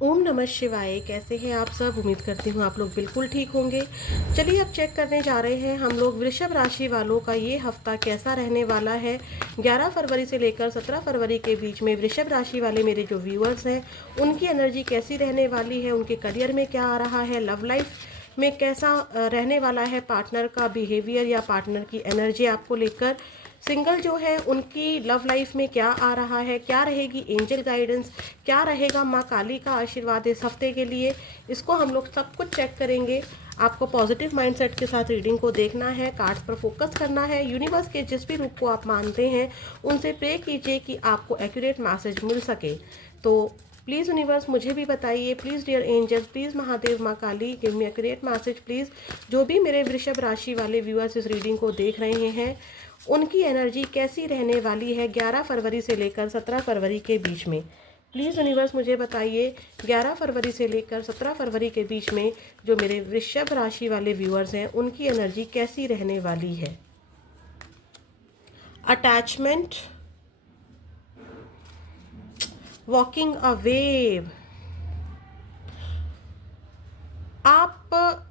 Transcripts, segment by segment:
ओम नमः शिवाय। कैसे हैं आप सब? उम्मीद करती हूँ आप लोग बिल्कुल ठीक होंगे। चलिए अब चेक करने जा रहे हैं हम लोग वृषभ राशि वालों का ये हफ्ता कैसा रहने वाला है। 11 फरवरी से लेकर 17 फरवरी के बीच में वृषभ राशि वाले मेरे जो व्यूअर्स हैं उनकी एनर्जी कैसी रहने वाली है, उनके करियर में क्या आ रहा है, लव लाइफ में कैसा रहने वाला है, पार्टनर का बिहेवियर या पार्टनर की एनर्जी आपको लेकर, सिंगल जो है उनकी लव लाइफ में क्या आ रहा है, क्या रहेगी एंजल गाइडेंस, क्या रहेगा माँ काली का आशीर्वाद इस हफ्ते के लिए, इसको हम लोग सब कुछ चेक करेंगे। आपको पॉजिटिव माइंडसेट के साथ रीडिंग को देखना है, कार्ड्स पर फोकस करना है, यूनिवर्स के जिस भी रूप को आप मानते हैं उनसे प्रे कीजिए कि आपको एक्यूरेट मैसेज मिल सके। तो प्लीज़ यूनिवर्स मुझे भी बताइए, please dear angels, please Mahadev माँ Kali give me accurate message please. जो भी मेरे वृषभ राशि वाले व्यूअर्स इस रीडिंग को देख रहे हैं उनकी एनर्जी कैसी रहने वाली है 11 फरवरी से लेकर 17 फरवरी के बीच में। प्लीज़ यूनिवर्स मुझे बताइए 11 फरवरी से लेकर 17 फरवरी के बीच में जो मेरे वृषभ राशि वाले व्यूअर्स हैं उनकी एनर्जी कैसी रहने वाली है। Attachment, walking a wave. आप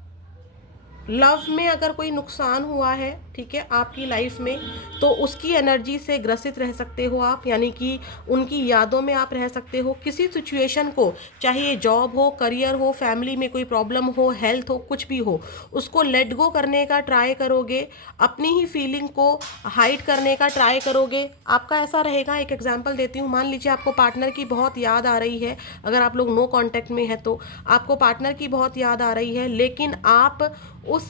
लव में अगर कोई नुकसान हुआ है, ठीक है, आपकी लाइफ में, तो उसकी एनर्जी से ग्रसित रह सकते हो आप, यानी कि उनकी यादों में आप रह सकते हो। किसी सिचुएशन को, चाहे ये जॉब हो, करियर हो, फैमिली में कोई प्रॉब्लम हो, हेल्थ हो, कुछ भी हो, उसको लेट गो करने का ट्राई करोगे, अपनी ही फीलिंग को हाइड करने का ट्राई करोगे। आपका ऐसा रहेगा। एक एग्जांपल देती हूँ। मान लीजिए आपको पार्टनर की बहुत याद आ रही है, अगर आप लोग नो कांटेक्ट में हैं तो आपको पार्टनर की बहुत याद आ रही है, लेकिन आप उस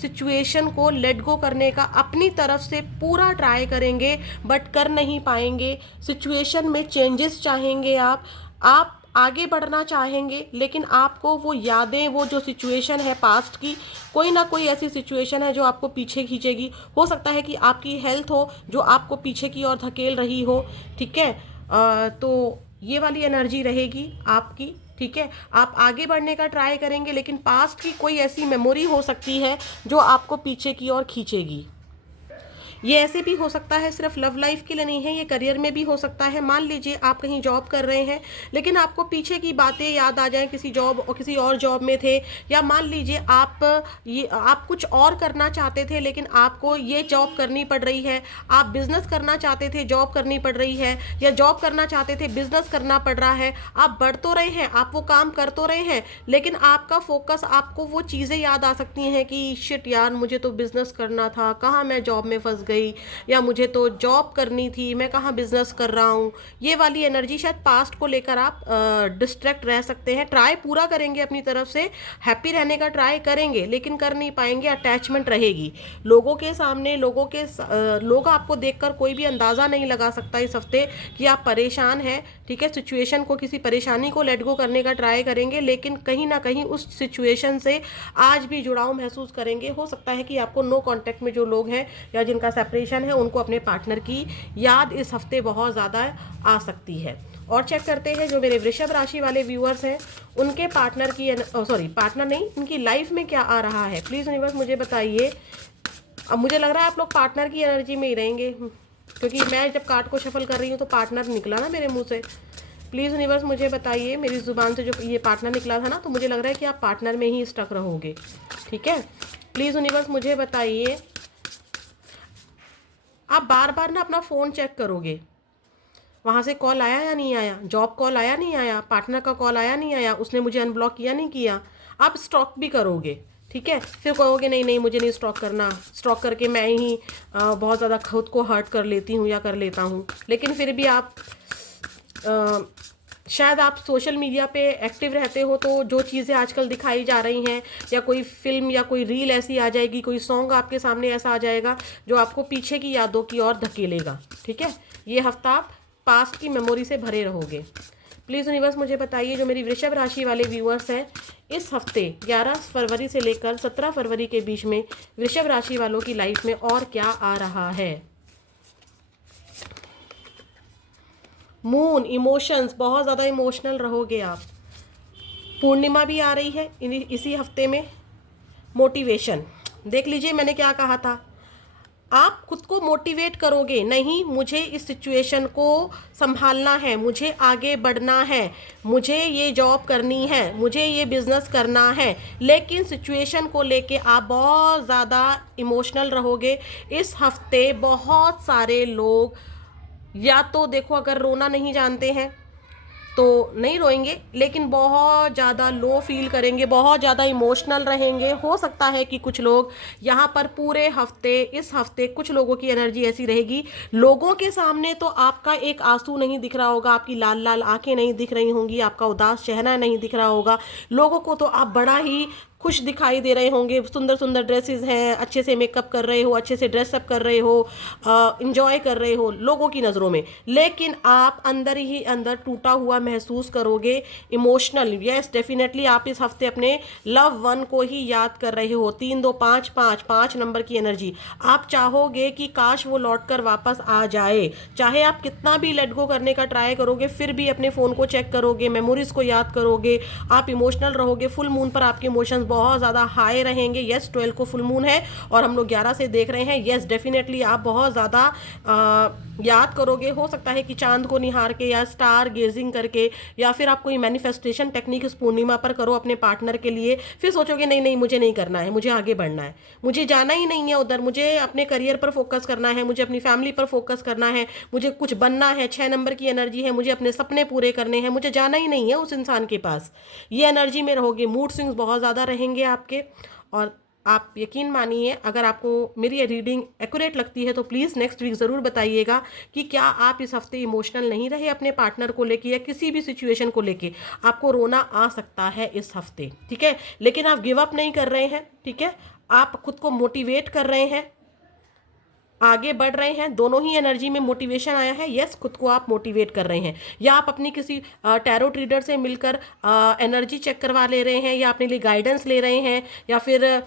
सिचुएशन को लेट गो करने का अपनी तरफ से पूरा ट्राई करेंगे बट कर नहीं पाएंगे। सिचुएशन में चेंजेस चाहेंगे, आप आगे बढ़ना चाहेंगे, लेकिन आपको वो यादें, वो जो सिचुएशन है पास्ट की, कोई ना कोई ऐसी सिचुएशन है जो आपको पीछे खींचेगी। हो सकता है कि आपकी हेल्थ हो जो आपको पीछे की ओर धकेल रही हो, ठीक है। तो ये वाली एनर्जी रहेगी आपकी, ठीक है। आप आगे बढ़ने का ट्राई करेंगे, लेकिन पास्ट की कोई ऐसी मेमोरी हो सकती है जो आपको पीछे की ओर खींचेगी। ये ऐसे भी हो सकता है, सिर्फ लव लाइफ के लिए नहीं है, ये करियर में भी हो सकता है। मान लीजिए आप कहीं जॉब कर रहे हैं, लेकिन आपको पीछे की बातें याद आ जाएं, किसी जॉब और किसी और जॉब में थे, या मान लीजिए आप कुछ और करना चाहते थे लेकिन आपको ये जॉब करनी पड़ रही है। आप बिजनेस करना चाहते थे, जॉब करनी पड़ रही है, या जॉब करना चाहते थे, बिजनेस करना पड़ रहा है। आप बढ़ तो रहे हैं, आप वो काम कर तो रहे हैं, लेकिन आपका फोकस, आपको वो चीज़ें याद आ सकती हैं कि शिट यार, मुझे तो बिजनेस करना था, कहाँ मैं जॉब में फंस गई, या मुझे तो जॉब करनी थी, मैं कहाँ बिजनेस कर रहा हूँ। ये वाली एनर्जी शायद पास्ट को लेकर आप डिस्ट्रैक्ट रह सकते हैं। ट्राई पूरा करेंगे अपनी तरफ से, हैप्पी रहने का ट्राई करेंगे, लेकिन कर नहीं पाएंगे। अटैचमेंट रहेगी लोगों के सामने, लोग आपको देखकर कोई भी अंदाज़ा नहीं लगा सकता इस हफ्ते कि आप परेशान हैं, ठीक है। सिचुएशन को, किसी परेशानी को लेट गो करने का ट्राई करेंगे, लेकिन कहीं ना कहीं उस सिचुएशन से आज भी जुड़ाव महसूस करेंगे। हो सकता है कि आपको नो कांटेक्ट में जो लोग हैं या जिनका सेपरेशन है, उनको अपने पार्टनर की याद इस हफ्ते बहुत ज़्यादा आ सकती है। और चेक करते हैं जो मेरे वृषभ राशि वाले व्यूअर्स हैं उनके पार्टनर की, सॉरी पार्टनर नहीं, उनकी लाइफ में क्या आ रहा है। प्लीज़ यूनिवर्स मुझे बताइए। अब मुझे लग रहा है आप लोग पार्टनर की एनर्जी में ही रहेंगे, क्योंकि मैं जब कार्ड को शफल कर रही हूँ तो पार्टनर निकला ना मेरे मुंह से। प्लीज़ यूनिवर्स मुझे बताइए, मेरी ज़ुबान से जो ये पार्टनर निकला था ना, तो मुझे लग रहा है कि आप पार्टनर में ही स्टक रहोगे, ठीक है। प्लीज़ यूनिवर्स मुझे बताइए। आप बार बार ना अपना फ़ोन चेक करोगे, वहाँ से कॉल आया या नहीं आया, जॉब कॉल आया नहीं आया, पार्टनर का कॉल आया नहीं आया, उसने मुझे अनब्लॉक किया नहीं किया। आप स्टॉक भी करोगे, ठीक है। फिर कहोगे नहीं नहीं मुझे नहीं स्टॉक करना, स्टॉक करके मैं ही बहुत ज़्यादा खुद को हर्ट कर लेती हूँ या कर लेता हूँ। लेकिन फिर भी आप शायद आप सोशल मीडिया पे एक्टिव रहते हो, तो जो चीज़ें आजकल दिखाई जा रही हैं, या कोई फिल्म या कोई रील ऐसी आ जाएगी, कोई सॉन्ग आपके सामने ऐसा आ जाएगा जो आपको पीछे की यादों की ओर धकेलेगा, ठीक है। ये हफ्ता आप पास्ट की मेमोरी से भरे रहोगे। प्लीज़ यूनिवर्स मुझे बताइए जो मेरी वृषभ राशि वाले व्यूअर्स हैं इस हफ्ते 11 फरवरी से लेकर 17 फरवरी के बीच में वृषभ राशि वालों की लाइफ में और क्या आ रहा है। मून, इमोशंस, बहुत ज़्यादा इमोशनल रहोगे आप। पूर्णिमा भी आ रही है इसी हफ्ते में। मोटिवेशन, देख लीजिए मैंने क्या कहा था, आप खुद को मोटिवेट करोगे, नहीं मुझे इस सिचुएशन को संभालना है, मुझे आगे बढ़ना है, मुझे ये जॉब करनी है, मुझे ये बिजनेस करना है, लेकिन सिचुएशन को लेके आप बहुत ज़्यादा इमोशनल रहोगे। इस हफ्ते बहुत सारे लोग, या तो देखो अगर रोना नहीं जानते हैं तो नहीं रोएंगे, लेकिन बहुत ज़्यादा लो फील करेंगे, बहुत ज़्यादा इमोशनल रहेंगे। हो सकता है कि कुछ लोग यहाँ पर पूरे हफ्ते, इस हफ्ते कुछ लोगों की एनर्जी ऐसी रहेगी, लोगों के सामने तो आपका एक आंसू नहीं दिख रहा होगा, आपकी लाल लाल आंखें नहीं दिख रही होंगी, आपका उदास चेहरा नहीं दिख रहा होगा, लोगों को तो आप बड़ा ही खुश दिखाई दे रहे होंगे, सुंदर सुंदर ड्रेसेस हैं, अच्छे से मेकअप कर रहे हो, अच्छे से ड्रेसअप कर रहे हो, इंजॉय कर रहे हो लोगों की नज़रों में, लेकिन आप अंदर ही अंदर टूटा हुआ महसूस करोगे, इमोशनल। यस, डेफिनेटली आप इस हफ्ते अपने लव वन को ही याद कर रहे हो। 3 2 5 5 5 नंबर की एनर्जी, आप चाहोगे कि काश वो लौट कर वापस आ जाए। चाहे आप कितना भी लेट गो करने का ट्राई करोगे, फिर भी अपने फ़ोन को चेक करोगे, मेमोरीज को याद करोगे, आप इमोशनल रहोगे। फुल मून पर आपके इमोशंस बहुत ज़्यादा हाई रहेंगे। यस, 12 को फुल मून है और हम लोग 11 से देख रहे हैं। यस, डेफिनेटली आप बहुत ज़्यादा याद करोगे। हो सकता है कि चांद को निहार के या स्टार गेजिंग करके, या फिर आप कोई मैनिफेस्टेशन टेक्निक इस पूर्णिमा पर करो अपने पार्टनर के लिए। फिर सोचोगे नहीं नहीं मुझे नहीं करना है, मुझे आगे बढ़ना है, मुझे जाना ही नहीं है उधर, मुझे अपने करियर पर फोकस करना है, मुझे अपनी फैमिली पर फोकस करना है, मुझे कुछ बनना है। 6 नंबर की एनर्जी है, मुझे अपने सपने पूरे करने हैं, मुझे जाना ही नहीं है उस इंसान के पास। ये एनर्जी में रहोगे। मूड स्विंग्स बहुत ज़्यादा रहेंगे आपके। और आप यकीन मानिए, अगर आपको मेरी ये रीडिंग एक्यूरेट लगती है तो प्लीज़ नेक्स्ट वीक ज़रूर बताइएगा कि क्या आप इस हफ्ते इमोशनल नहीं रहे अपने पार्टनर को लेके या किसी भी सिचुएशन को लेके। आपको रोना आ सकता है इस हफ्ते, ठीक है, लेकिन आप गिव अप नहीं कर रहे हैं, ठीक है, आप खुद को मोटिवेट कर रहे हैं, आगे बढ़ रहे हैं। दोनों ही एनर्जी में मोटिवेशन आया है। यस, खुद को आप मोटिवेट कर रहे हैं, या आप अपनी किसी टैरो ट्रीडर से मिलकर एनर्जी चेक करवा ले रहे हैं, या अपने लिए गाइडेंस ले रहे हैं, या फिर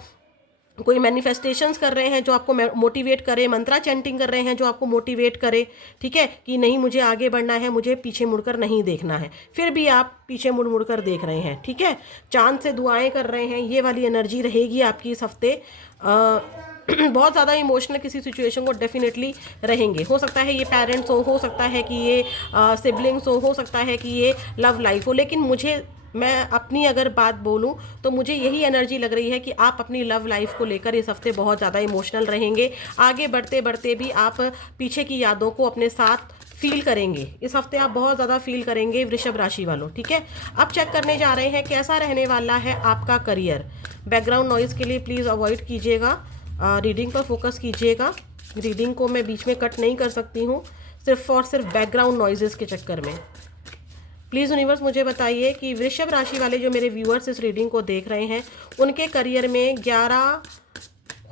कोई मैनिफेस्टेशंस कर रहे हैं जो आपको मोटिवेट करे, मंत्रा चैंटिंग कर रहे हैं जो आपको मोटिवेट करे, ठीक है, कि नहीं मुझे आगे बढ़ना है, मुझे पीछे मुड़कर नहीं देखना है, फिर भी आप पीछे मुड़ मुड़ कर देख रहे हैं, ठीक है, चांद से दुआएं कर रहे हैं। ये वाली एनर्जी रहेगी आपकी इस हफ्ते। बहुत ज़्यादा इमोशनल किसी सिचुएशन को डेफिनेटली रहेंगे। हो सकता है ये पेरेंट्स हो सकता है कि ये सिबलिंग्स हो सकता है कि ये लव लाइफ हो, लेकिन मैं अपनी अगर बात बोलूं तो मुझे यही एनर्जी लग रही है कि आप अपनी लव लाइफ को लेकर इस हफ्ते बहुत ज़्यादा इमोशनल रहेंगे। आगे बढ़ते बढ़ते भी आप पीछे की यादों को अपने साथ फील करेंगे। इस हफ्ते आप बहुत ज़्यादा फील करेंगे वृषभ राशि वालों, ठीक है। अब चेक करने जा रहे हैं कैसा रहने वाला है आपका करियर। बैकग्राउंड नॉइज़ के लिए प्लीज़ अवॉइड कीजिएगा, रीडिंग पर फोकस कीजिएगा। रीडिंग को मैं बीच में कट नहीं कर सकती हूँ, सिर्फ और सिर्फ बैकग्राउंड नॉइजेस के चक्कर में। प्लीज़ यूनिवर्स मुझे बताइए कि वृषभ राशि वाले जो मेरे व्यूअर्स इस रीडिंग को देख रहे हैं, उनके करियर में 11,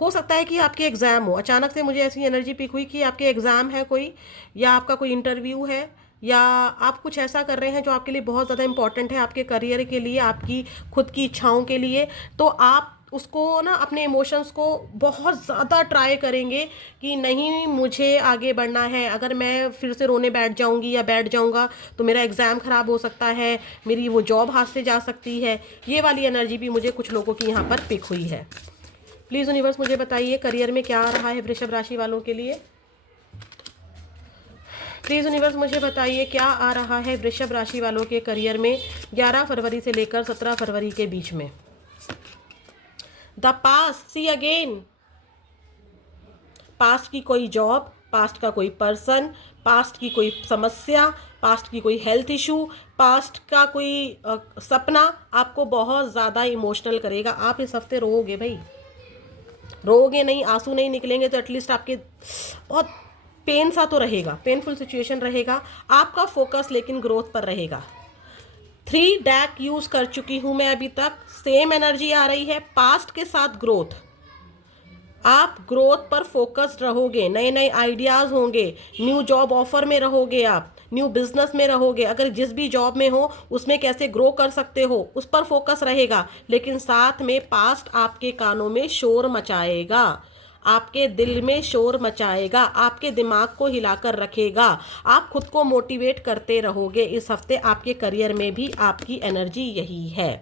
हो सकता है कि आपके एग्ज़ाम हो। अचानक से मुझे ऐसी एनर्जी पिक हुई कि आपके एग्ज़ाम है कोई, या आपका कोई इंटरव्यू है, या आप कुछ ऐसा कर रहे हैं जो आपके लिए बहुत ज़्यादा इंपॉर्टेंट है, आपके करियर के लिए, आपकी खुद की इच्छाओं के लिए। तो आप उसको ना अपने इमोशंस को बहुत ज़्यादा ट्राई करेंगे कि नहीं मुझे आगे बढ़ना है। अगर मैं फिर से रोने बैठ जाऊंगी या बैठ जाऊंगा तो मेरा एग्ज़ाम ख़राब हो सकता है, मेरी वो जॉब हाथ से जा सकती है। ये वाली एनर्जी भी मुझे कुछ लोगों की यहाँ पर पिक हुई है। प्लीज़ यूनिवर्स मुझे बताइए करियर में क्या आ रहा है वृषभ राशि वालों के लिए। प्लीज़ यूनिवर्स मुझे बताइए क्या आ रहा है वृषभ राशि वालों के करियर में 11 फरवरी से लेकर 17 फरवरी के बीच में। The past, see again, past की कोई जॉब, पास्ट का कोई पर्सन, पास्ट की कोई समस्या, पास्ट की कोई हेल्थ इशू, पास्ट का कोई सपना आपको बहुत ज़्यादा इमोशनल करेगा। आप इस हफ्ते रोओगे भाई, रोओगे नहीं, आंसू नहीं निकलेंगे तो एटलीस्ट आपके बहुत पेन सा तो रहेगा, पेनफुल सिचुएशन रहेगा। आपका फोकस लेकिन ग्रोथ पर रहेगा। 3 डैक यूज़ कर चुकी हूँ मैं अभी तक, सेम एनर्जी आ रही है, पास्ट के साथ ग्रोथ। आप ग्रोथ पर फोकस्ड रहोगे, नए नए आइडियाज़ होंगे, न्यू जॉब ऑफर में रहोगे, आप न्यू बिजनेस में रहोगे। अगर जिस भी जॉब में हो उसमें कैसे ग्रो कर सकते हो उस पर फोकस रहेगा, लेकिन साथ में पास्ट आपके कानों में शोर मचाएगा, आपके दिल में शोर मचाएगा, आपके दिमाग को हिलाकर रखेगा। आप खुद को मोटिवेट करते रहोगे इस हफ्ते। आपके करियर में भी आपकी एनर्जी यही है।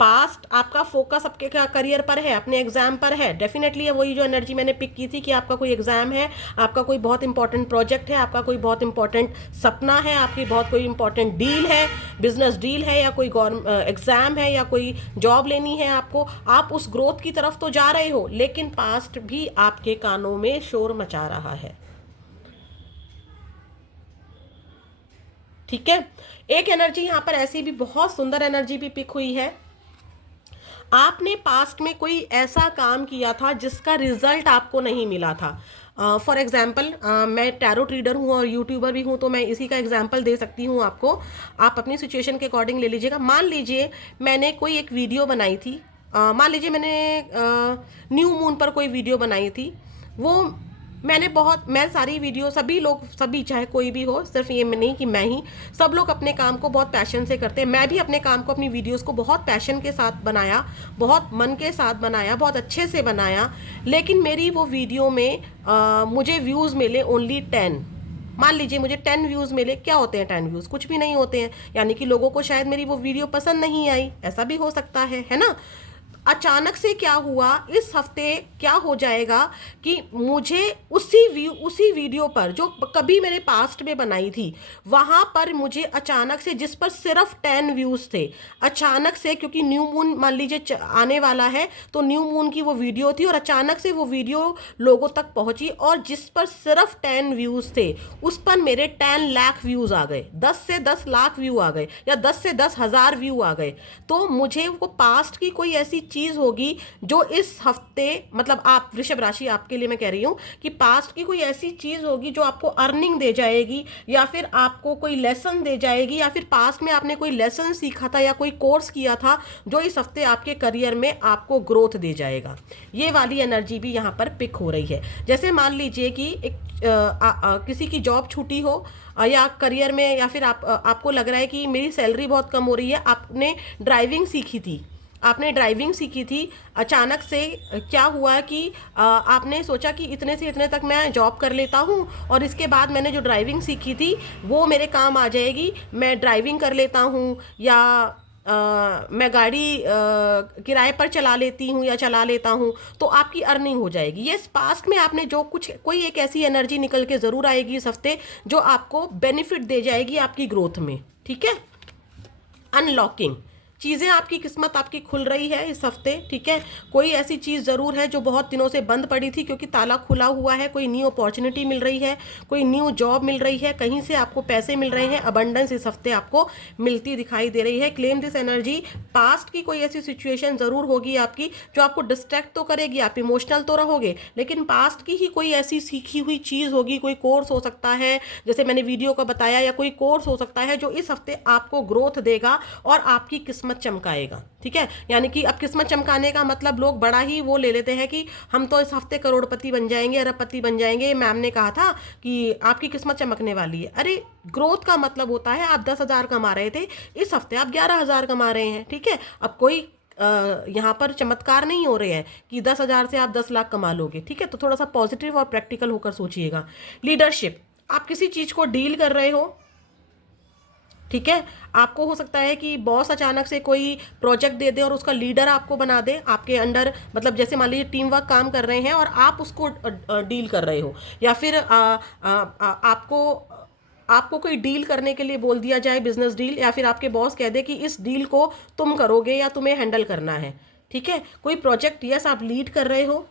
पास्ट आपका फोकस आपके करियर पर है, अपने एग्जाम पर है, डेफिनेटली है वही जो एनर्जी मैंने पिक की थी कि आपका कोई एग्जाम है, आपका कोई बहुत इंपॉर्टेंट प्रोजेक्ट है, आपका कोई बहुत इंपॉर्टेंट सपना है, आपकी बहुत कोई इंपॉर्टेंट डील है, बिजनेस डील है, या कोई एग्जाम है, या कोई जॉब लेनी है आपको, आप उस ग्रोथ की तरफ तो जा रहे हो, लेकिन पास्ट भी आपके कानों में शोर मचा रहा है। ठीक है, एक एनर्जी यहाँ पर ऐसी भी बहुत सुंदर एनर्जी भी पिक हुई है, आपने पास्ट में कोई ऐसा काम किया था जिसका रिजल्ट आपको नहीं मिला था। फॉर एग्जाम्पल मैं टैरो ट्रीडर हूँ और यूट्यूबर भी हूँ, तो मैं इसी का एग्जाम्पल दे सकती हूँ आपको, आप अपनी सिचुएशन के अकॉर्डिंग ले लीजिएगा। मान लीजिए मैंने कोई एक वीडियो बनाई थी, मान लीजिए मैंने न्यू मून पर कोई वीडियो बनाई थी, वो मैं सारी वीडियो, सभी लोग, सभी चाहे कोई भी हो, सिर्फ ये नहीं कि मैं ही, सब लोग अपने काम को बहुत पैशन से करते हैं। मैं भी अपने काम को, अपनी वीडियोस को बहुत पैशन के साथ बनाया, बहुत मन के साथ बनाया, बहुत अच्छे से बनाया, लेकिन मेरी वो वीडियो में मुझे व्यूज़ मिले ओनली 10। मान लीजिए मुझे 10 व्यूज़ मिले, क्या होते हैं 10 व्यूज़? कुछ भी नहीं होते हैं, यानी कि लोगों को शायद मेरी वो वीडियो पसंद नहीं आई, ऐसा भी हो सकता है ना। अचानक से क्या हुआ, इस हफ्ते क्या हो जाएगा कि मुझे उसी वीडियो पर जो कभी मैंने पास्ट में बनाई थी, वहाँ पर मुझे अचानक से, जिस पर सिर्फ 10 व्यूज़ थे, अचानक से, क्योंकि न्यू मून मान लीजिए आने वाला है, तो न्यू मून की वो वीडियो थी और अचानक से वो वीडियो लोगों तक पहुँची, और जिस पर सिर्फ 10 व्यूज़ थे उस पर मेरे 10 लाख व्यूज़ आ गए, 10 से 10 लाख व्यू आ गए, या 10 से 10 हज़ार व्यू आ गए। तो मुझे वो पास्ट की कोई ऐसी चीज होगी जो इस हफ्ते, मतलब आप वृषभ राशि, आपके लिए मैं कह रही हूं कि पास्ट की कोई ऐसी चीज होगी जो आपको अर्निंग दे जाएगी, या फिर आपको कोई लेसन दे जाएगी, या फिर पास्ट में आपने कोई लेसन सीखा था या कोई कोर्स किया था जो इस हफ्ते आपके करियर में आपको ग्रोथ दे जाएगा। ये वाली एनर्जी भी यहाँ पर पिक हो रही है। जैसे मान लीजिए कि एक किसी की जॉब छूटी हो, या करियर में, या फिर आपको लग रहा है कि मेरी सैलरी बहुत कम हो रही है, आपने ड्राइविंग सीखी थी, अचानक से क्या हुआ कि आपने सोचा कि इतने से इतने तक मैं जॉब कर लेता हूँ, और इसके बाद मैंने जो ड्राइविंग सीखी थी वो मेरे काम आ जाएगी, मैं ड्राइविंग कर लेता हूँ, या मैं गाड़ी किराए पर चला लेती हूँ या चला लेता हूँ, तो आपकी अर्निंग हो जाएगी। ये पास्ट में आपने जो कुछ, कोई एक ऐसी एनर्जी निकल के ज़रूर आएगी इस हफ्ते जो आपको बेनिफिट दे जाएगी आपकी ग्रोथ में। ठीक है, अनलॉकिंग, चीज़ें, आपकी किस्मत आपकी खुल रही है इस हफ्ते। ठीक है, कोई ऐसी चीज़ ज़रूर है जो बहुत दिनों से बंद पड़ी थी, क्योंकि ताला खुला हुआ है, कोई न्यू अपॉर्चुनिटी मिल रही है, कोई न्यू जॉब मिल रही है, कहीं से आपको पैसे मिल रहे हैं, अबंडेंस इस हफ्ते आपको मिलती दिखाई दे रही है। Claim this energy. पास्ट की कोई ऐसी सिचुएशन ज़रूर होगी आपकी जो आपको डिस्ट्रैक्ट तो करेगी, आप इमोशनल तो रहोगे, लेकिन पास्ट की ही कोई ऐसी सीखी हुई चीज़ होगी, कोई कोर्स हो सकता है जैसे मैंने वीडियो का बताया, या कोई कोर्स हो सकता है जो इस हफ्ते आपको ग्रोथ देगा और आपकी किस्मत चमकाएगा। ठीक है, यानी कि अब किस्मत चमकाने का मतलब लोग बड़ा ही वो ले लेते हैं कि हम तो इस हफ्ते करोड़पति बन जाएंगे, अरबपति बन जाएंगे, मैम ने कहा था कि आपकी किस्मत चमकने वाली है। अरे, ग्रोथ का मतलब होता है आप 10,000 कमा रहे थे, इस हफ्ते आप 11,000 कमा रहे हैं। ठीक है, अब कोई यहाँ पर चमत्कार नहीं हो रहे हैं कि 10,000 से आप 10 लाख कमा लोगे। ठीक है, तो थोड़ा सा पॉजिटिव और प्रैक्टिकल होकर सोचिएगा। लीडरशिप, आप किसी चीज़ को डील कर रहे हो, ठीक है, आपको हो सकता है कि बॉस अचानक से कोई प्रोजेक्ट दे दे और उसका लीडर आपको बना दे, आपके अंडर, मतलब जैसे मान लीजिए टीम वर्क काम कर रहे हैं और आप उसको डील कर रहे हो, या फिर आपको कोई डील करने के लिए बोल दिया जाए, बिजनेस डील, या फिर आपके बॉस कह दे कि इस डील को तुम करोगे या तुम्हें हैंडल करना है। ठीक है, कोई प्रोजेक्ट, यस, आप लीड कर रहे हो,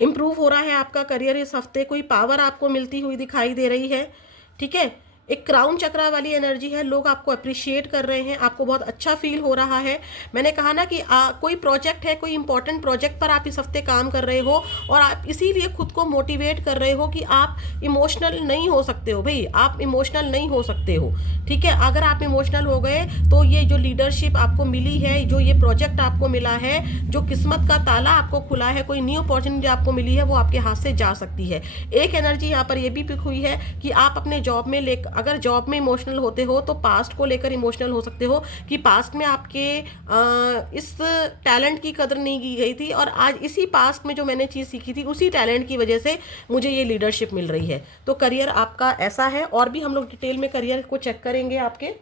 इम्प्रूव हो रहा है आपका करियर इस हफ्ते, कोई पावर आपको मिलती हुई दिखाई दे रही है। ठीक है, एक क्राउन चक्रा वाली एनर्जी है, लोग आपको अप्रिशिएट कर रहे हैं, आपको बहुत अच्छा फील हो रहा है। मैंने कहा ना कि कोई प्रोजेक्ट है, कोई इंपॉर्टेंट प्रोजेक्ट पर आप इस हफ्ते काम कर रहे हो, और आप इसीलिए खुद को मोटिवेट कर रहे हो कि आप इमोशनल नहीं हो सकते हो। भाई, आप इमोशनल नहीं हो सकते हो। ठीक है, अगर आप इमोशनल हो गए तो ये जो लीडरशिप आपको मिली है, जो ये प्रोजेक्ट आपको मिला है, जो किस्मत का ताला आपको खुला है, कोई न्यू अपॉर्चुनिटी आपको मिली है, वो आपके हाथ से जा सकती है। एक एनर्जी यहाँ पर ये भी पिक हुई है कि आप अपने जॉब में अगर जॉब में इमोशनल होते हो तो पास्ट को लेकर इमोशनल हो सकते हो कि पास्ट में आपके इस टैलेंट की कदर नहीं की गई थी, और आज इसी पास्ट में जो मैंने चीज़ सीखी थी उसी टैलेंट की वजह से मुझे ये लीडरशिप मिल रही है। तो करियर आपका ऐसा है, और भी हम लोग डिटेल में करियर को चेक करेंगे आपके।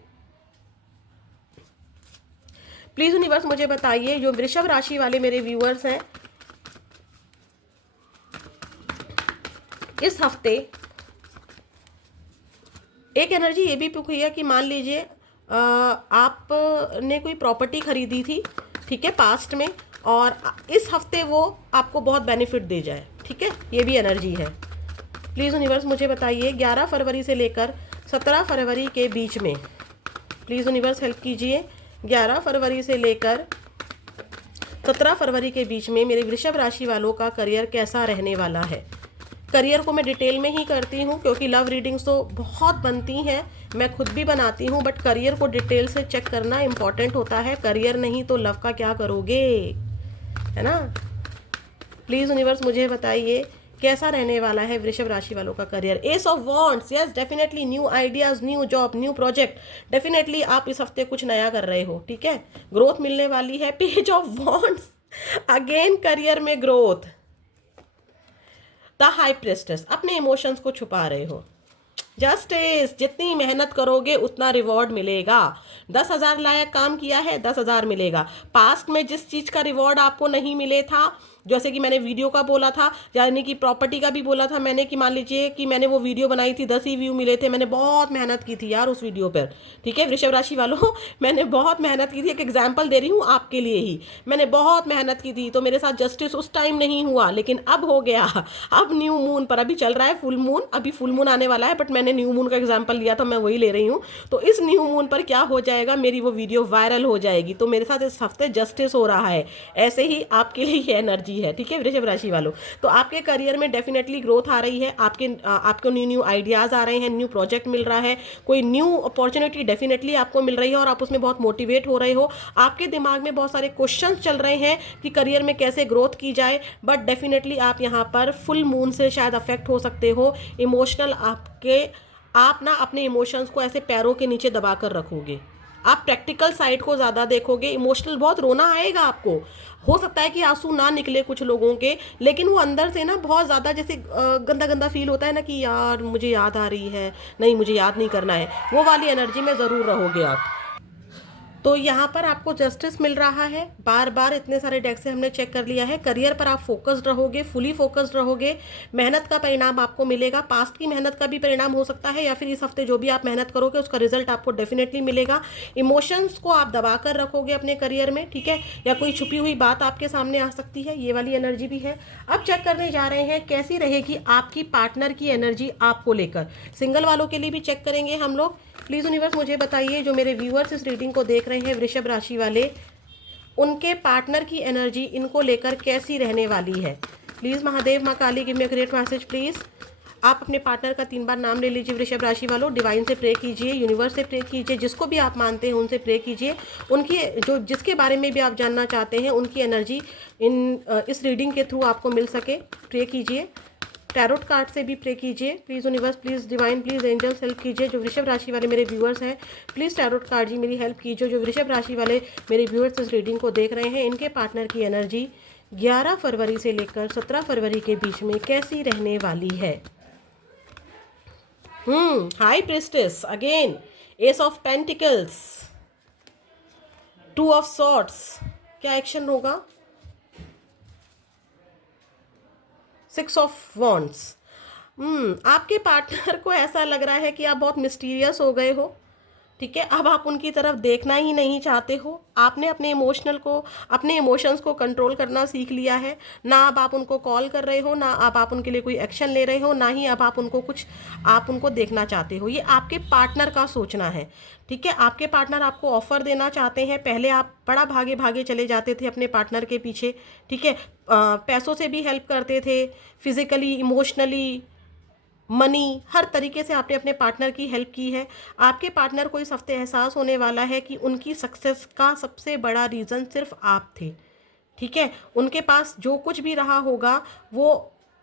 प्लीज यूनिवर्स मुझे बताइए जो वृषभ राशि वाले मेरे व्यूअर्स हैं, इस हफ्ते एक एनर्जी ये भी पिक हुई है कि मान लीजिए आपने कोई प्रॉपर्टी खरीदी थी, ठीक है, पास्ट में, और इस हफ्ते वो आपको बहुत बेनिफिट दे जाए, ठीक है, ये भी एनर्जी है। प्लीज़ यूनिवर्स मुझे बताइए 11 फरवरी से लेकर 17 फरवरी के बीच में, प्लीज़ यूनिवर्स हेल्प कीजिए, 11 फरवरी से लेकर 17 फरवरी के बीच में मेरे वृषभ राशि वालों का करियर कैसा रहने वाला है। करियर को मैं डिटेल में ही करती हूँ क्योंकि लव रीडिंग्स तो बहुत बनती हैं, मैं खुद भी बनाती हूँ, बट करियर को डिटेल से चेक करना इम्पॉर्टेंट होता है। करियर नहीं तो लव का क्या करोगे, है ना। प्लीज़ यूनिवर्स मुझे बताइए कैसा रहने वाला है वृषभ राशि वालों का career. S of wands, yes definitely new ideas, new job, new project, definitely आप इस हफ्ते कुछ नया कर रहे हो, ठीक है, ग्रोथ मिलने वाली है। Page of wands, again career में ग्रोथ। द हाई प्रेस्टेस, अपने इमोशंस को छुपा रहे हो। जस्टिस, जितनी मेहनत करोगे उतना रिवॉर्ड मिलेगा। 10,000 लायक काम किया है, 10,000 मिलेगा। पास्ट में जिस चीज़ का रिवॉर्ड आपको नहीं मिले था, जैसे कि मैंने वीडियो का बोला था, यानी कि प्रॉपर्टी का भी बोला था मैंने, कि मान लीजिए कि मैंने वो वीडियो बनाई थी, 10 ही व्यू मिले थे, मैंने बहुत मेहनत की थी यार उस वीडियो पर, ठीक है वृषभ राशि वालों, मैंने बहुत मेहनत की थी। एक एग्जाम्पल दे रही हूँ आपके लिए ही, मैंने बहुत मेहनत की थी, तो मेरे साथ जस्टिस उस टाइम नहीं हुआ, लेकिन अब हो गया। अब न्यू मून पर, अभी चल रहा है फुल मून, अभी फुल मून आने वाला है, बट मैंने न्यू मून का एग्जाम्पल लिया था, मैं वही ले रही हूँ। तो इस न्यू मून पर क्या हो जाएगा, मेरी वो वीडियो वायरल हो जाएगी। तो मेरे साथ इस हफ्ते जस्टिस हो रहा है, ऐसे ही आपके लिए ये एनर्जी है, ठीक है वृषभ राशि वालों। तो आपके करियर में डेफिनेटली ग्रोथ आ रही है, आपको न्यू न्यू आइडियाज़ आ रहे हैं, न्यू प्रोजेक्ट मिल रहा है, कोई न्यू अपॉर्चुनिटी डेफिनेटली आपको मिल रही है और आप उसमें बहुत मोटिवेट हो रहे हो। आपके दिमाग में बहुत सारे क्वेश्चंस चल रहे हैं कि करियर में कैसे ग्रोथ की जाए, बट डेफिनेटली आप यहाँ पर फुल मून से शायद अफेक्ट हो सकते हो। इमोशनल आप ना अपने इमोशंस को ऐसे पैरों के नीचे दबा कर रखोगे, आप प्रैक्टिकल साइड को ज़्यादा देखोगे। इमोशनल बहुत रोना आएगा आपको, हो सकता है कि आंसू ना निकले कुछ लोगों के, लेकिन वो अंदर से ना बहुत ज़्यादा जैसे गंदा गंदा फील होता है ना कि यार मुझे याद आ रही है, नहीं मुझे याद नहीं करना है, वो वाली एनर्जी में ज़रूर रहोगे आप। तो यहाँ पर आपको जस्टिस मिल रहा है। बार बार इतने सारे डेक से हमने चेक कर लिया है। करियर पर आप फोकस्ड रहोगे, फुली फोकस्ड रहोगे, मेहनत का परिणाम आपको मिलेगा। पास्ट की मेहनत का भी परिणाम हो सकता है, या फिर इस हफ्ते जो भी आप मेहनत करोगे उसका रिजल्ट आपको डेफिनेटली मिलेगा। इमोशंस को आप दबा कर रखोगे अपने करियर में, ठीक है, या कोई छुपी हुई बात आपके सामने आ सकती है, ये वाली एनर्जी भी है। अब चेक करने जा रहे हैं कैसी रहेगी आपकी पार्टनर की एनर्जी आपको लेकर। सिंगल वालों के लिए भी चेक करेंगे हम लोग। प्लीज़ यूनिवर्स मुझे बताइए जो मेरे व्यूअर्स इस रीडिंग को देख रहे हैं वृषभ राशि वाले, उनके पार्टनर की एनर्जी इनको लेकर कैसी रहने वाली है। प्लीज़ महादेव माँ Kali give me a great message please. आप अपने पार्टनर का 3 बार नाम ले लीजिए वृषभ राशि वालों, डिवाइन से प्रे कीजिए, यूनिवर्स से प्रे कीजिए, जिसको भी आप मानते हैं उनसे प्रे कीजिए। उनकी जो जिसके बारे में भी आप जानना चाहते हैं उनकी एनर्जी इस रीडिंग के थ्रू आपको मिल सके, प्रे कीजिए। टैरोट कार्ड से भी प्रे कीजिए। Please universe, please divine, please angels help कीजिए। जो वृषभ राशि वाले मेरे व्यूअर्स हैं प्लीज़ टैरोट कार्ड जी मेरी हेल्प कीजिए। जो वृषभ राशि वाले मेरे व्यूअर्स इस रीडिंग को देख रहे हैं, इनके पार्टनर की एनर्जी 11 फरवरी से लेकर 17 फरवरी के बीच में कैसी रहने वाली है। High priestess, again S of pentacles, 2 of swords, क्या एक्शन होगा। 6 ऑफ वॉन्ड्स, आपके पार्टनर को ऐसा लग रहा है कि आप बहुत मिस्टीरियस हो गए हो, ठीक है, अब आप उनकी तरफ देखना ही नहीं चाहते हो। आपने अपने अपने इमोशंस को कंट्रोल करना सीख लिया है। ना अब आप उनको कॉल कर रहे हो, ना अब आप उनके लिए कोई एक्शन ले रहे हो, ना ही अब आप उनको देखना चाहते हो। ये आपके पार्टनर का सोचना है, ठीक है। आपके पार्टनर आपको ऑफर देना चाहते हैं। पहले आप बड़ा भागे भागे चले जाते थे अपने पार्टनर के पीछे, ठीक है, पैसों से भी हेल्प करते थे, फिजिकली, इमोशनली, मनी, हर तरीके से आपने अपने पार्टनर की हेल्प की है। आपके पार्टनर को इस हफ्ते एहसास होने वाला है कि उनकी सक्सेस का सबसे बड़ा रीज़न सिर्फ आप थे, ठीक है। उनके पास जो कुछ भी रहा होगा वो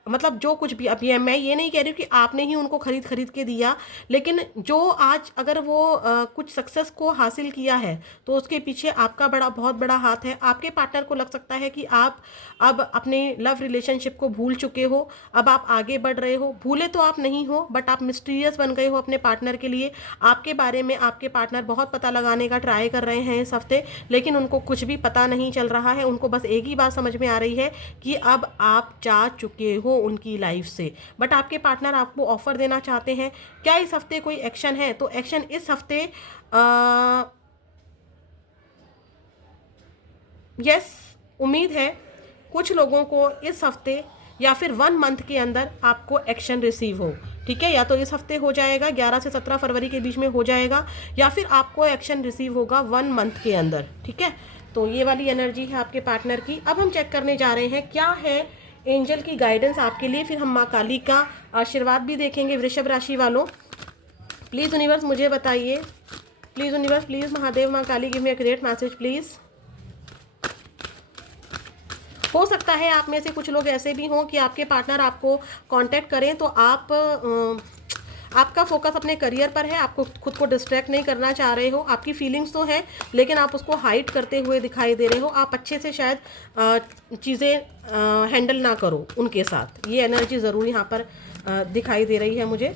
मतलब जो कुछ भी, अब ये मैं ये नहीं कह रही हूँ कि आपने ही उनको खरीद खरीद के दिया, लेकिन जो आज अगर वो कुछ सक्सेस को हासिल किया है तो उसके पीछे आपका बहुत बड़ा हाथ है। आपके पार्टनर को लग सकता है कि आप अब अपने लव रिलेशनशिप को भूल चुके हो, अब आप आगे बढ़ रहे हो। भूले तो आप नहीं हो, बट आप मिस्टीरियस बन गए हो अपने पार्टनर के लिए। आपके बारे में आपके पार्टनर बहुत पता लगाने का ट्राई कर रहे हैं इस हफ्ते, लेकिन उनको कुछ भी पता नहीं चल रहा है। उनको बस एक ही बात समझ में आ रही है कि अब आप जा चुके हो उनकी लाइफ से, बट आपके पार्टनर आपको ऑफर देना चाहते हैं। क्या इस हफ्ते कोई एक्शन है? तो एक्शन इस हफ्ते यस, उम्मीद है कुछ लोगों को इस हफ्ते या फिर 1 मंथ के अंदर आपको एक्शन रिसीव हो। ठीक है, या तो इस हफ्ते हो जाएगा, 11 से 17 फरवरी के बीच में हो जाएगा, या फिर आपको एक्शन रिसीव होगा 1 मंथ के अंदर। ठीक है, तो ये वाली एनर्जी है आपके पार्टनर की। अब हम चेक करने जा रहे हैं क्या है एंजल की गाइडेंस आपके लिए, फिर हम माँ काली का आशीर्वाद भी देखेंगे वृषभ राशि वालों। प्लीज़ यूनिवर्स मुझे बताइए, प्लीज़ यूनिवर्स, प्लीज़ महादेव, माँ Kali, give me a great message please. हो सकता है आप में से कुछ लोग ऐसे भी हों कि आपके पार्टनर आपको कांटेक्ट करें तो आपका फोकस अपने करियर पर है, आपको खुद को डिस्ट्रैक्ट नहीं करना चाह रहे हो। आपकी फीलिंग्स तो है, लेकिन आप उसको हाइड करते हुए दिखाई दे रहे हो। आप अच्छे से शायद चीज़ें हैंडल ना करो उनके साथ। ये एनर्जी ज़रूर यहाँ पर दिखाई दे रही है मुझे।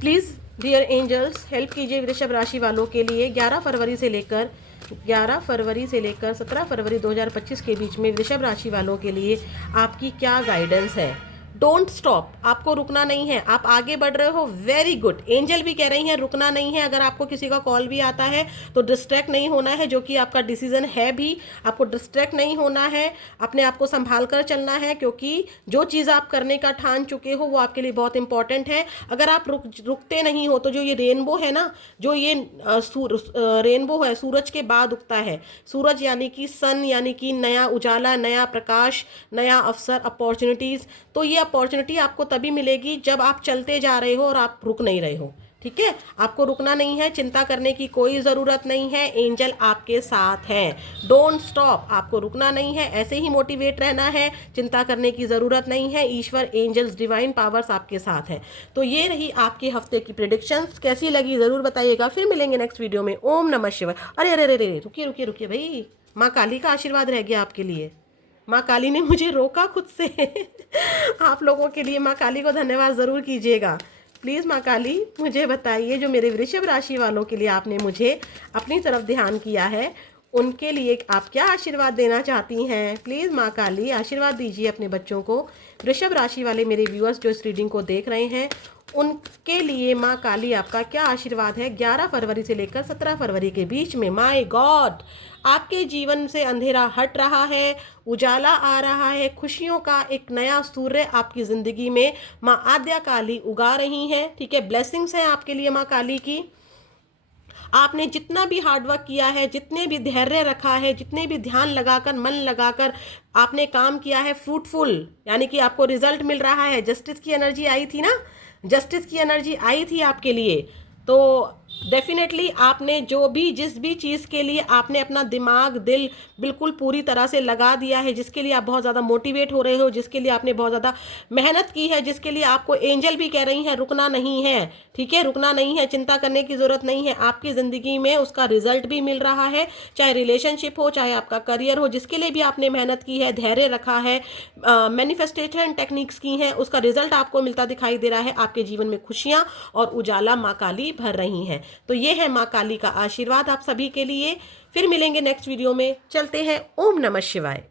प्लीज़ डियर एंजल्स हेल्प कीजिए वृषभ राशि वालों के लिए। 11 फरवरी से लेकर 17 फरवरी 2025 के बीच में वृषभ राशि वालों के लिए आपकी क्या गाइडेंस है। डोंट स्टॉप, आपको रुकना नहीं है, आप आगे बढ़ रहे हो, वेरी गुड। एंजल भी कह रही हैं रुकना नहीं है। अगर आपको किसी का कॉल भी आता है तो डिस्ट्रैक्ट नहीं होना है, जो कि आपका डिसीजन है भी। आपको डिस्ट्रैक्ट नहीं होना है, अपने आप को संभाल कर चलना है, क्योंकि जो चीज़ आप करने का ठान चुके हो वो आपके लिए बहुत इंपॉर्टेंट है। अगर आप रुकते नहीं हो तो जो ये रेनबो है ना, जो ये रेनबो है, सूरज के बाद उगता है। सूरज यानी कि सन, यानी कि नया उजाला, नया प्रकाश, नया अवसर, अपॉर्चुनिटीज़। तो ये अपॉर्चुनिटी आपको तभी मिलेगी जब आप चलते जा रहे हो और आप रुक नहीं रहे हो। ठीक है, आपको रुकना नहीं है, चिंता करने की कोई ज़रूरत नहीं है, एंजल आपके साथ हैं। डोंट स्टॉप, आपको रुकना नहीं है, ऐसे ही मोटिवेट रहना है, चिंता करने की ज़रूरत नहीं है। ईश्वर, एंजल्स, डिवाइन पावर्स आपके साथ हैं। तो ये रही आपके हफ्ते की प्रेडिक्शंस। कैसी लगी ज़रूर बताइएगा। फिर मिलेंगे नेक्स्ट वीडियो में। ओम नमः शिवाय। अरे अरे अरे, रुकिए रुकिए रुकिए भाई, माँ काली का आशीर्वाद रह गया आपके लिए। माँ काली ने मुझे रोका खुद से। आप लोगों के लिए माँ काली को धन्यवाद ज़रूर कीजिएगा। प्लीज़ माँ काली मुझे बताइए, जो मेरे वृषभ राशि वालों के लिए आपने मुझे अपनी तरफ ध्यान किया है, उनके लिए आप क्या आशीर्वाद देना चाहती हैं। प्लीज़ माँ काली आशीर्वाद दीजिए अपने बच्चों को। वृषभ राशि वाले मेरे व्यूअर्स जो इस रीडिंग को देख रहे हैं, उनके लिए माँ काली आपका क्या आशीर्वाद है 11 फरवरी से लेकर 17 फरवरी के बीच में। माय गॉड, आपके जीवन से अंधेरा हट रहा है, उजाला आ रहा है, खुशियों का एक नया सूर्य आपकी ज़िंदगी में माँ आद्या काली उगा रही हैं। ठीक है, ब्लेसिंग्स हैं आपके लिए माँ काली की। आपने जितना भी हार्डवर्क किया है, जितने भी धैर्य रखा है, जितने भी ध्यान लगाकर, मन लगाकर आपने काम किया है, फ्रूटफुल, यानी कि आपको रिजल्ट मिल रहा है। जस्टिस की एनर्जी आई थी ना, जस्टिस की एनर्जी आई थी आपके लिए। तो डेफिनेटली आपने जिस भी चीज़ के लिए आपने अपना दिमाग, दिल बिल्कुल पूरी तरह से लगा दिया है, जिसके लिए आप बहुत ज़्यादा मोटिवेट हो रहे हो, जिसके लिए आपने बहुत ज़्यादा मेहनत की है, जिसके लिए आपको एंजल भी कह रही हैं रुकना नहीं है। ठीक है, रुकना नहीं है, चिंता करने की ज़रूरत नहीं है। आपकी ज़िंदगी में उसका रिजल्ट भी मिल रहा है, चाहे रिलेशनशिप हो, चाहे आपका करियर हो, जिसके लिए भी आपने मेहनत की है, धैर्य रखा है, मैनिफेस्टेशन टेक्निक्स की हैं, उसका रिजल्ट आपको मिलता दिखाई दे रहा है। आपके जीवन में खुशियाँ और उजाला माँ काली भर रही हैं। तो ये है माँ काली का आशीर्वाद आप सभी के लिए। फिर मिलेंगे नेक्स्ट वीडियो में। चलते हैं, ओम नमः शिवाय।